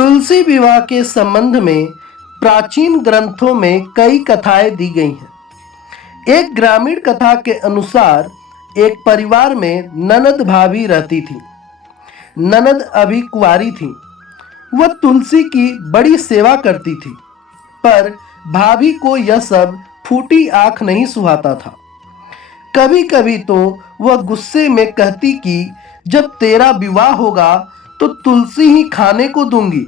तुलसी विवाह के संबंध में प्राचीन ग्रंथों में कई कथाएं दी गई हैं। एक ग्रामीण कथा के अनुसार एक परिवार में ननद भाभी रहती थी। ननद अभी कुंवारी थी। वह तुलसी की बड़ी सेवा करती थी, पर भाभी को यह सब फूटी आंख नहीं सुहाता था। कभी कभी तो वह गुस्से में कहती कि जब तेरा विवाह होगा तो तुलसी ही खाने को दूंगी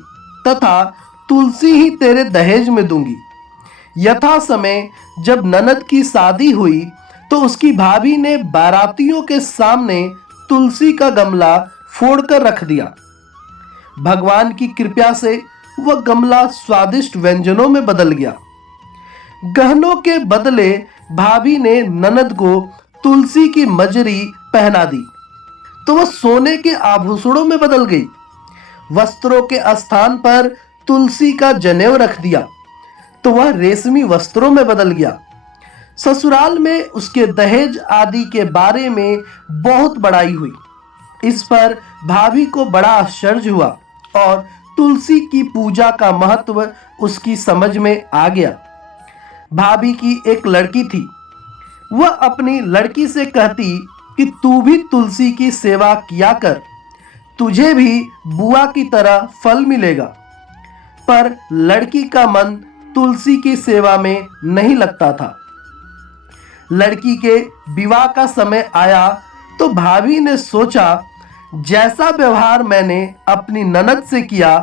तथा तुलसी ही तेरे दहेज में दूंगी। यथा समय जब ननद की शादी हुई तो उसकी भाभी ने बारातियों के सामने तुलसी का गमला फोड़कर रख दिया। भगवान की कृपा से वह गमला स्वादिष्ट व्यंजनों में बदल गया। गहनों के बदले भाभी ने ननद को तुलसी की मजरी पहना दी तो वह सोने के आभूषणों में बदल गई। वस्त्रों के स्थान पर तुलसी का जनेऊ रख दिया तो वह रेशमी वस्त्रों में बदल गया। ससुराल में उसके दहेज आदि के बारे में बहुत बड़ाई हुई। इस पर भाभी को बड़ा आश्चर्य हुआ और तुलसी की पूजा का महत्व उसकी समझ में आ गया। भाभी की एक लड़की थी। वह अपनी लड़की से कहती कि तू भी तुलसी की सेवा किया कर, तुझे भी बुआ की तरह फल मिलेगा। पर लड़की का मन तुलसी की सेवा में नहीं लगता था। लड़की के विवाह का समय आया तो भाभी ने सोचा, जैसा व्यवहार मैंने अपनी ननद से किया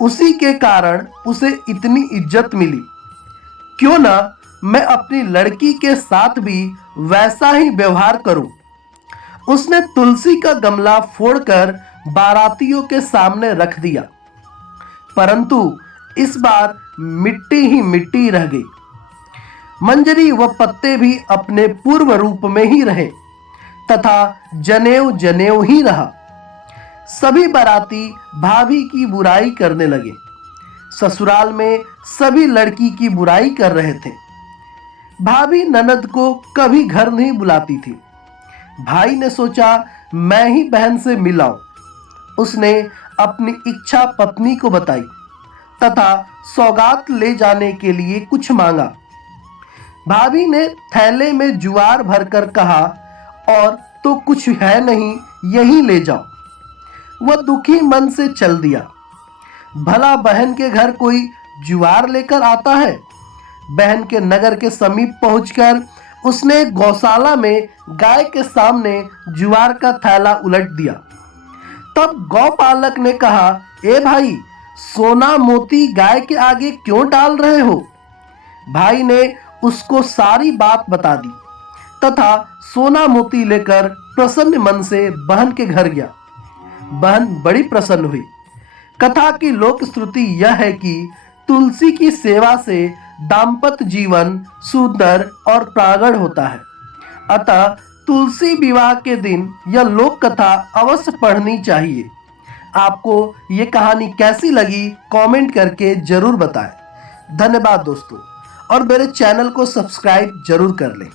उसी के कारण उसे इतनी इज्जत मिली, क्यों ना मैं अपनी लड़की के साथ भी वैसा ही व्यवहार करूं। उसने तुलसी का गमला फोड़कर बारातियों के सामने रख दिया, परंतु इस बार मिट्टी ही मिट्टी रह गई। मंजरी व पत्ते भी अपने पूर्व रूप में ही रहे तथा जनेऊ जनेऊ ही रहा। सभी बाराती भाभी की बुराई करने लगे। ससुराल में सभी लड़की की बुराई कर रहे थे। भाभी ननद को कभी घर नहीं बुलाती थी। भाई ने सोचा मैं ही बहन से मिलाऊं। उसने अपनी इच्छा पत्नी को बताई तथा सौगात ले जाने के लिए कुछ मांगा। भाभी ने थैले में ज्वार भरकर कहा, और तो कुछ है नहीं, यही ले जाओ। वह दुखी मन से चल दिया। भला बहन के घर कोई ज्वार लेकर आता है? बहन के नगर के समीप पहुंचकर उसने गौशाला में गाय के सामने ज्वार का थैला उलट दिया। तब गौपालक ने कहा, ए भाई, सोना मोती गाय के आगे क्यों डाल रहे हो? भाई ने उसको सारी बात बता दी तथा सोना मोती लेकर प्रसन्न मन से बहन के घर गया। बहन बड़ी प्रसन्न हुई। कथा की लोक श्रुति यह है कि तुलसी की सेवा से दाम्पत्य जीवन सुंदर और प्राणगढ़ होता है। अतः तुलसी विवाह के दिन यह लोक कथा अवश्य पढ़नी चाहिए। आपको ये कहानी कैसी लगी कमेंट करके जरूर बताएं। धन्यवाद दोस्तों, और मेरे चैनल को सब्सक्राइब जरूर कर लें।